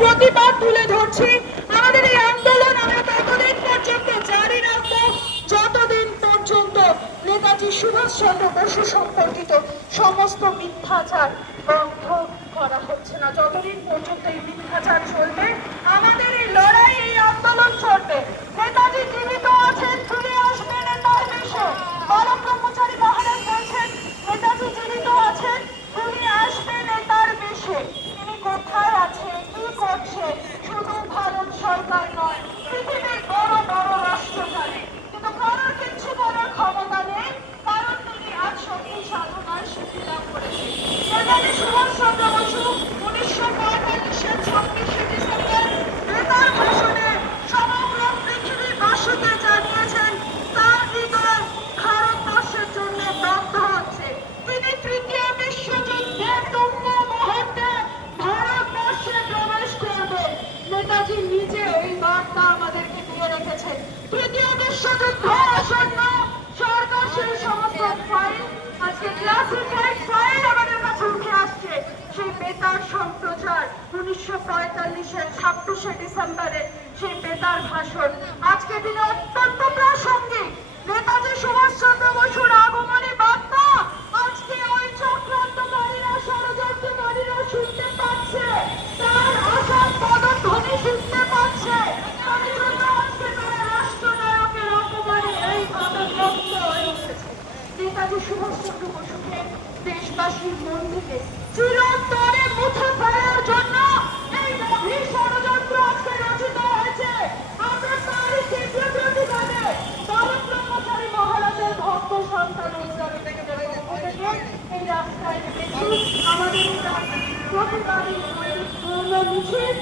প্রতিবাদ তুলে ধরছি। আমাদের এই আন্দোলন আমরা ততদিন পর্যন্ত জারি রাখবো যতদিন পর্যন্ত নেতাজি সুভাষচন্দ্র বসু সম্পর্কিত সমস্ত মিথ্যাচার বন্ধ করা হচ্ছে না। যতদিন পর্যন্ত এই মিথ্যাচার চলবে আমাদের এই লড়াই, এই আন্দোলন চলবে। নেতাজি জীবিত আছেন, ফিরে আসবেন নেতার বেশে। বালক ব্রহ্মচারী মহারাজ বলছেন নেতাজি জীবিত আছেন, ফিরে আসবেন নেতার বেশে। তিনি কোথায় আছে, কি করছে শুধু ভারত সরকার নয়, পৃথিবীর বড় বড় রাষ্ট্র জানে, কিন্তু কারোর কিচ্ছু করার ক্ষমতা নেই, কারণ তিনি আজ শক্তি সাধনার সিদ্ধি লাভ করেছেন। নেতাজি সুভাষচন্দ্র বসু 1945-এর 26শে ডিসেম্বর বেতার ভাষণে সমগ্র পৃথিবীবাসীকে জানিয়েছেন তার হৃদয় ভারতবর্ষের জন্য দগ্ধ হচ্ছে। তিনি তৃতীয় বিশ্বযুদ্ধের তুঙ্গ মুহূর্তে ভারতবর্ষে প্রবেশ করবেন। নেতাজি নিজে এই বার্তা আমাদেরকে দিয়ে রেখেছেন। তৃতীয় বিশ্বযুদ্ধ আসন্ন, সরকার সেই সমস্ত ফাইল, আজকে ক্লাসিফাইড ফাইল আমাদের কাছে উঠে আসছে। সেই বেতার সম্প্রচার 1945-এর 26শে ডিসেম্বরে সেই বেতার ভাষণ আজকে দিনে অত্যন্ত প্রাসঙ্গিক। নেতাজি সুভাষচন্দ্র বসুর আগমনী বার্তা আজকে ওই চক্রান্তকারীরা, ষড়যন্ত্রকারীরা শুনতে পাচ্ছে, তার আশার পদধ্বনি শুনতে পাচ্ছে। তার জন্য আজকে তারা রাষ্ট্রনায়কের অপমানে এই কথা ব্যক্ত হয়ে উঠেছে। নেতাজি সুভাষচন্দ্র বসুকে দেশবাসীর মন থেকে চিরতরে মুছে ফেলার জন্য এই গভীর ষড়যন্ত্র আজকে রচিত হয়েছে। আমরা তারই তীব্র প্রতিবাদে বালক ব্রহ্মচারী মহারাজের ভক্ত সন্তান অনুরাগী থেকে এই রাস্তায় নেমেছি। আমাদের প্রতিবাদী মিছিল